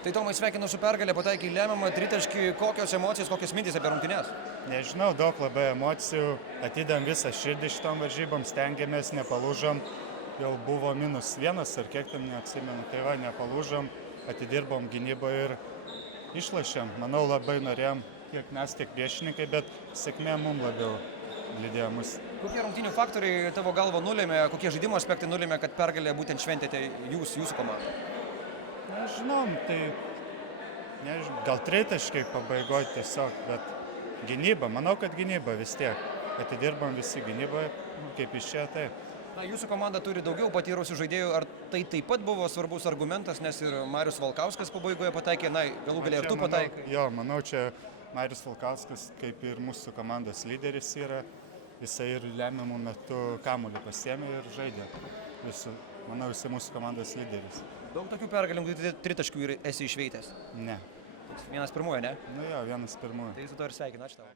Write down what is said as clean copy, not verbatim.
Tai Tomai, sveikinu su pergalė, pataikai lemiamą tritaškį, kokios emocijos, kokios mintys apie rungtynes? Nežinau, daug labai emocijų, atidam visą širdį šitom varžybom, stengiamės, nepalūžom, jau buvo -1 ar kiek ten neatsimenu, tai va, nepalūžom, atidirbom gynyboje ir išlašėm. Manau, labai norėjom tiek mes, tiek priešininkai, bet sėkmė mums labiau lydėjo mus. Kokie rungtynių faktoriai tavo galva nulėmė, kokie žaidimo aspektai nulėmė, kad pergalę būtent šventėte jūsų komanda? Nežinau, tai gal tritaškai pabaigoje tiesiog, bet gynyba, manau, kad gynyba vis tiek. Atidirbom visi gynyboje, kaip išėjo taip. Na, jūsų komanda turi daugiau patyrusių žaidėjų, ar tai taip pat buvo svarbus argumentas, nes ir Marius Valkauskas pabaigoje pataikė, na, galų galia ir tu pataikai. Jo, manau, čia Marius Valkauskas kaip ir mūsų komandos lyderis yra, jisai ir lemiamų metų kamuolį pasiėmė ir žaidė. Manau, jisai mūsų komandos lyderis. Daug tokių pergalingų tritaškių esi išveitęs? Ne. Vienas pirmųjų, ne? Nu jo, vienas pirmųjų. Tai su to ir sveikinu, ačiū tau.